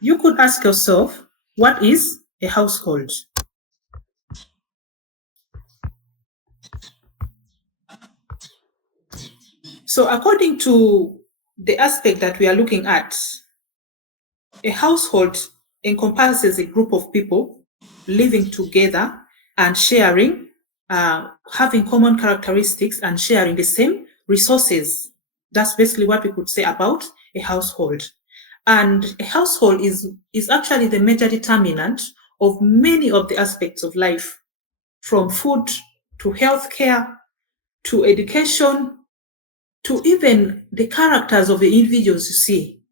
you could ask yourself, what is a household? So according to the aspect that we are looking at, a household encompasses a group of people living together and sharing, having common characteristics and sharing the same resources. That's basically what we could say about a household. And a household is actually the major determinant of many of the aspects of life, from food to healthcare to education to even the characters of the individuals you see.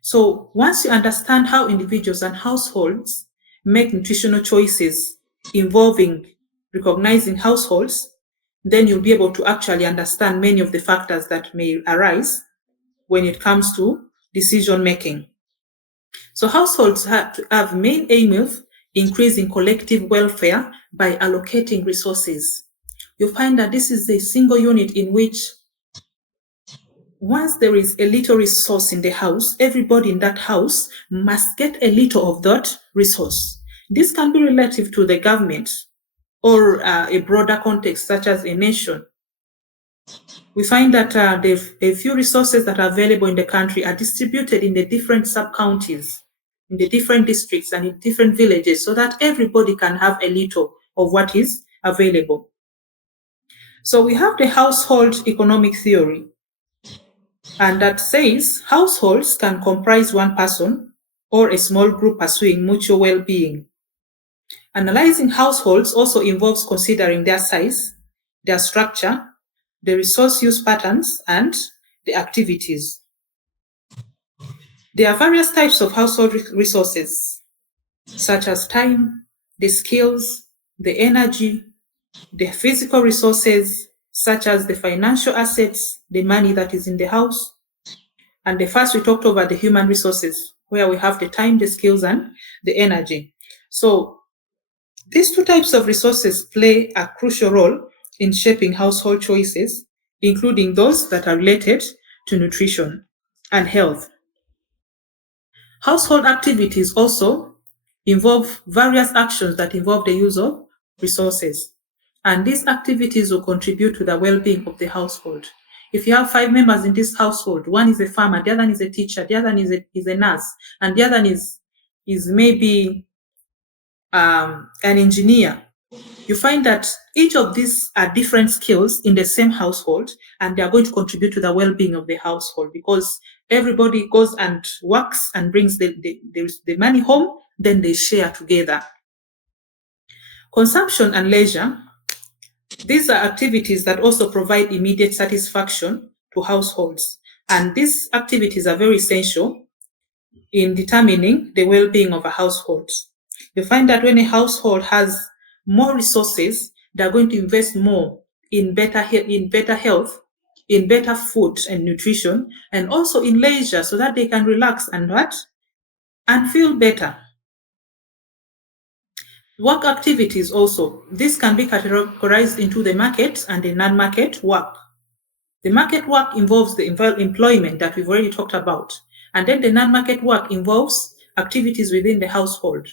So once you understand how individuals and households make nutritional choices involving recognizing households, then you'll be able to actually understand many of the factors that may arise when it comes to decision making. So households have main aim of increasing collective welfare by allocating resources. You'll find that this is a single unit in which once there is a little resource in the house, everybody in that house must get a little of that resource. This can be relative to the government or a broader context, such as a nation. We find that a few resources that are available in the country are distributed in the different sub-counties, in the different districts and in different villages, so that everybody can have a little of what is available. So we have the household economic theory, and that says households can comprise one person or a small group pursuing mutual well-being. Analyzing households also involves considering their size, their structure, the resource use patterns, and the activities. There are various types of household resources, such as time, the skills, the energy, the physical resources, such as the financial assets, the money that is in the house. And the first we talked about the human resources, where we have the time, the skills, and the energy. So these two types of resources play a crucial role in shaping household choices, including those that are related to nutrition and health. Household activities also involve various actions that involve the use of resources. And these activities will contribute to the well-being of the household. If you have 5 members in this household, one is a farmer, the other one is a teacher, the other one is a nurse, and the other one is maybe an engineer, you find that each of these are different skills in the same household, and they are going to contribute to the well-being of the household, because everybody goes and works and brings the money home, then they share together. Consumption and leisure, these are activities that also provide immediate satisfaction to households, and these activities are very essential in determining the well-being of a household. You find that when a household has more resources, they're going to invest more in better health, in better food and nutrition, and also in leisure, so that they can relax and feel better. Work activities also, this can be categorized into the market and the non-market work. The market work involves the employment that we've already talked about, and then the non-market work involves activities within the household.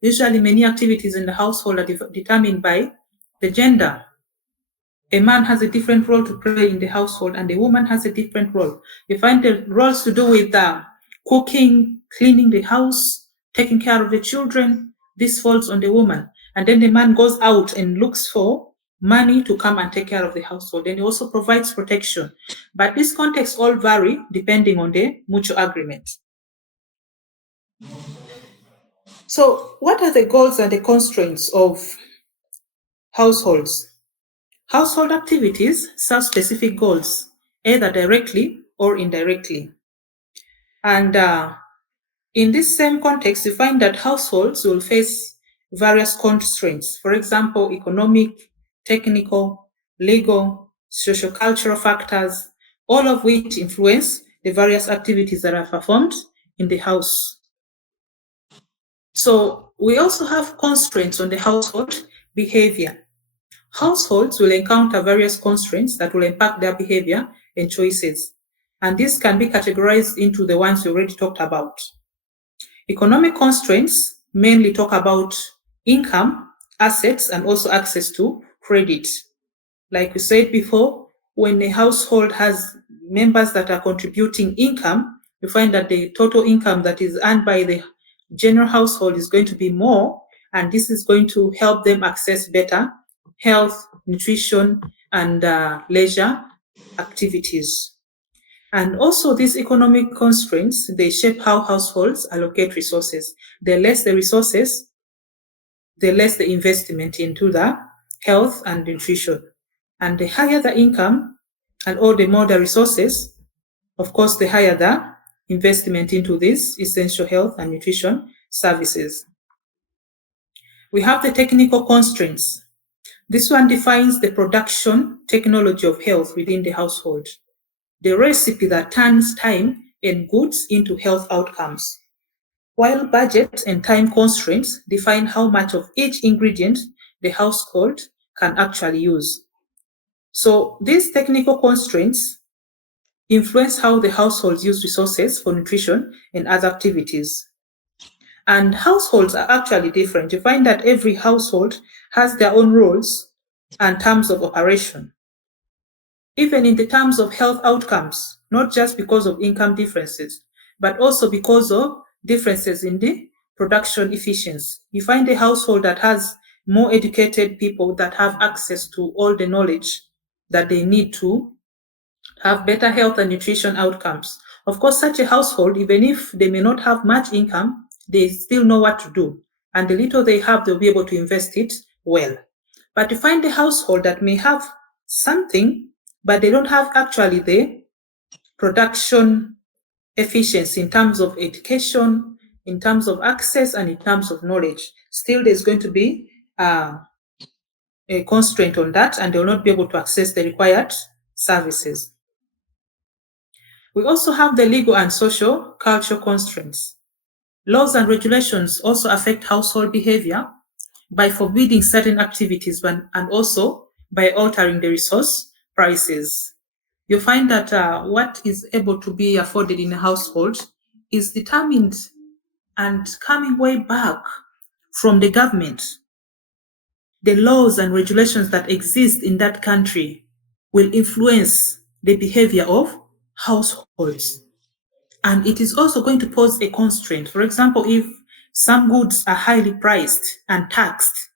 Usually many activities in the household are determined by the gender. A man has a different role to play in the household, and a woman has a different role. You find the roles to do with cooking, cleaning the house, taking care of the children. This falls on the woman. And then the man goes out and looks for money to come and take care of the household. And he also provides protection. But these contexts all vary depending on the mutual agreement. So what are the goals and the constraints of households? Household activities serve specific goals, either directly or indirectly. And in this same context, you find that households will face various constraints. For example, economic, technical, legal, social-cultural factors, all of which influence the various activities that are performed in the house. So we also have constraints on the household behavior. Households will encounter various constraints that will impact their behavior and choices. And this can be categorized into the ones we already talked about. Economic constraints mainly talk about income, assets, and also access to credit. Like we said before, when a household has members that are contributing income, you find that the total income that is earned by the general household is going to be more, and this is going to help them access better health, nutrition, and leisure activities. And also these economic constraints, they shape how households allocate resources. The less the resources, the less the investment into the health and nutrition. And the higher the income and all the more the resources, of course, the higher the investment into these essential health and nutrition services. We have the technical constraints. This one defines the production technology of health within the household, the recipe that turns time and goods into health outcomes. While budget and time constraints define how much of each ingredient the household can actually use. So these technical constraints influence how the households use resources for nutrition and other activities. And households are actually different. You find that every household has their own rules and terms of operation, even in the terms of health outcomes, not just because of income differences, but also because of differences in the production efficiency. You find a household that has more educated people that have access to all the knowledge that they need to have better health and nutrition outcomes. Of course, such a household, even if they may not have much income, they still know what to do. And the little they have, they'll be able to invest it well. But you find a household that may have something, but they don't have actually the production efficiency in terms of education, in terms of access, and in terms of knowledge. Still, there's going to be a constraint on that, and they'll not be able to access the required services. We also have the legal and social cultural constraints. Laws and regulations also affect household behavior by forbidding certain activities and also by altering the resource prices. You find that what is able to be afforded in a household is determined and coming way back from the government. The laws and regulations that exist in that country will influence the behavior of households. And it is also going to pose a constraint. For example, if some goods are highly priced and taxed,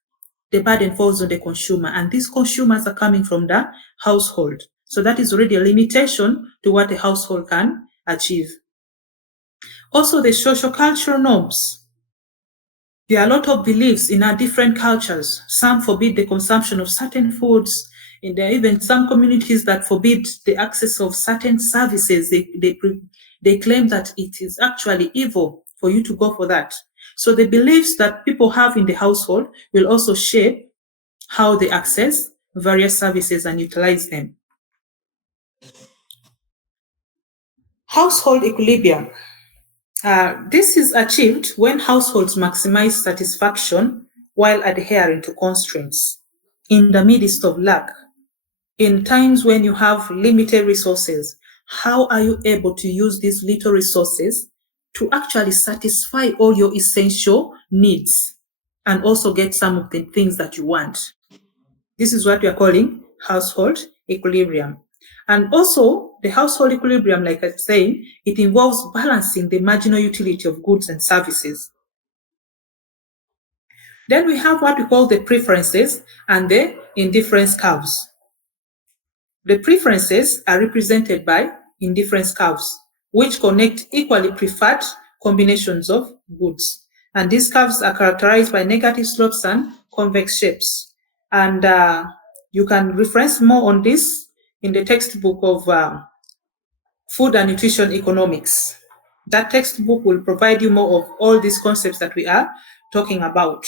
the burden falls on the consumer, and these consumers are coming from the household. So that is already a limitation to what a household can achieve. Also, the social cultural norms. There are a lot of beliefs in our different cultures. Some forbid the consumption of certain foods. And there are even some communities that forbid the access of certain services. They claim that it is actually evil for you to go for that. So the beliefs that people have in the household will also shape how they access various services and utilize them. Household equilibrium. This is achieved when households maximize satisfaction while adhering to constraints. In the midst of lack, in times when you have limited resources, how are you able to use these little resources to actually satisfy all your essential needs and also get some of the things that you want? This is what we are calling household equilibrium. And also, the household equilibrium, like I was saying, it involves balancing the marginal utility of goods and services. Then we have what we call the preferences and the indifference curves. The preferences are represented by indifference curves, which connect equally preferred combinations of goods. And these curves are characterized by negative slopes and convex shapes. And you can reference more on this in the textbook of Food and Nutrition Economics. That textbook will provide you more of all these concepts that we are talking about.